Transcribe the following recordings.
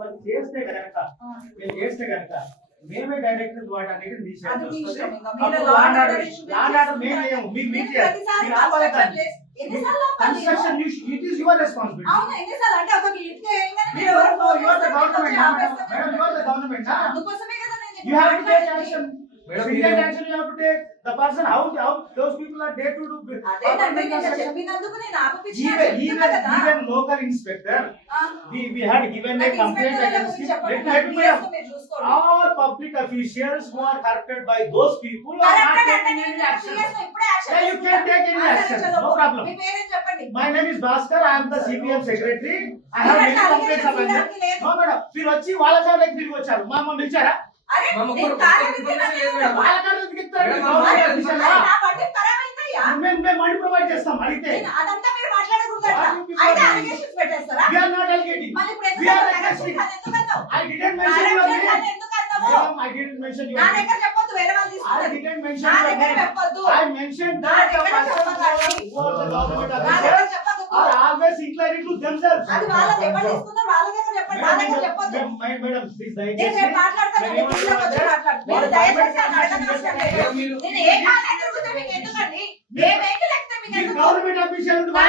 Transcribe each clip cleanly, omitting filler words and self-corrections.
వాళ్ళు చేస్తే కనుక మేము చేస్తే కనుక మేమే డైరెక్ట్ వాటన్నిటిని అది మీ ఇష్టం. ఇంకా మీరు అప్పుడు law and లాండ్ order ఆర్డర్ issue లాండ్ ఆర్డర్ మేము చేయము మీకు చేయాలి ప్రతిసారి మీరు ఆపాలి construction దాన్ని. place ఎన్నిసార్లు ఆపాలి? Construction it is your responsibility అవును ఎన్నిసార్లు అంటే ఒక ఇటుక వేయగానే మీరు you ఎవరో ఫోన్ are the చేస్తే government వచ్చి ఆపేస్తే madam you are the government అందుకోసమే కదా నేను you have to take మాట్లాడింది. action Madam, immediate action you have to take the person how those people are there to do అదేనండి నేను చెప్పినందుకు నేను ఆపిపించినా చెప్తున్నా కదా. even local inspector we had given a నాకు complaint ఇన్స్పెక్టర్ against him చెప్పండి, let నాకు me DSO మీరు చూసుకోండి. all public officials who are corrupted by those people are not correct అంటే taking నేను any action DSO ఇప్పుడే action Yeah, you can take any action, no problem. మీ పేరేం చెప్పండి. my name is Bhaskar I am the CPM secretary I have many complaints about them no madam మీరు వచ్చి వాళ్ళ కాళ్ళకి తిరిగి వచ్చారు మమ్మల్ని పిలిచారా అరే మామ నేను కూడా కాలేజీకి information లేదు వెళ్ళాను. మేడం. వాళ్ళ కాళ్ళకి తిరుగుతారు మేడం, గవర్నమెంట్ మాకు ఆఫీసర్ అరే, నా బండి ఖరాబ్ అయిందయ్యా. మేము మనీ ప్రొవైడ్ చేస్తాం అడిగితే నేను అదంతా మీరు మాట్లాడకూడదు అట్లా. What you అయితే people allegations పెట్టేస్తారా? we are not allocating మళ్ళీ ఇప్పుడు we are ఎందుకు requesting ఎందుకు అన్నావు? I didn't mention your Corruption name అని ఎందుకు అన్నావు? Madam, I didn't mention your నా name దగ్గర చెప్పొద్దు, వేరే వాళ్ళు I తీసుకుంటారు. didn't mention నా your దగ్గర name చెప్పొద్దు. I mentioned నా that the దగ్గర person చెప్పకండి. who was the government నా దగ్గర officials చెప్పొద్దు. are always inclined to themselves అది వాళ్ళది ఎవరు తీసుకున్నారు వాళ్ళ దగ్గర చెప్పండి, నా దగ్గర చెప్పొద్దు. మేడం ప్లీజ్ నేను రేపు మాట్లాడతాను, నేను ఊళ్ళోకి వచ్చి మాట్లాడతాను. మీరు దయచేసి నన్ను అడగనవసరం లేదు. నేను ఏ కాలేజీ తిరుగుతా మీకు ఎందుకండి? ఏ వెహికల్ ఎక్కితే మీకు ఎందుకు? గవర్నమెంట్ ఆఫీషియల్ నా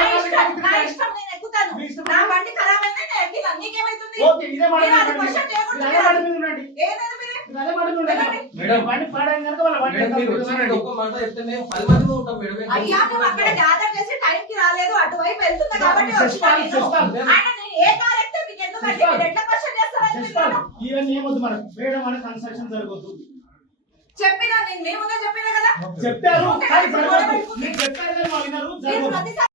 ఇష్టం నేను ఎక్కుతాను. నా బండి ఖరాబ్ అయింది నేను ఎక్కినా. నీకేమైతుంది? ఓకే ఇదే మాట మీరు అది క్వశ్చన్ చేయకూడదు. అదే మాట మీద ఉండండి ఏదైనా మీరు అదే మాట మీద ఉండండి మేడం. బండి పాడైన కనుక వాళ్ళ బండి మేడం, మీరు వచ్చిన ఒక్క మాట చెప్తే మేము 10 మందిగా ఉంటాం మేడం. అయ్యా నువ్వు అక్కడ గ్యాదర్ చేసి టైం కి రాలేదు, అటువైపు వెళ్తున్నా కాబట్టి వచ్చినా నేను. ఆయన నేను ఏ కార్ ఎక్కితే మీకు ఎందుకంటే మీరు ఎట్లా క్వశ్చన్ చేస్తారని మీరు నన్ను ఇవన్నీ ఏమొద్దు మనకు మేడం మన కన్స్ట్రక్షన్ జరగొద్దు చెప్పినా నేను మేముగా చెప్పినా కదా. చెప్తారు కానీ జరగొద్దు మీరు చెప్పారు కానీ మా వినరు మీరు జరగొద్దు ప్రతిసారి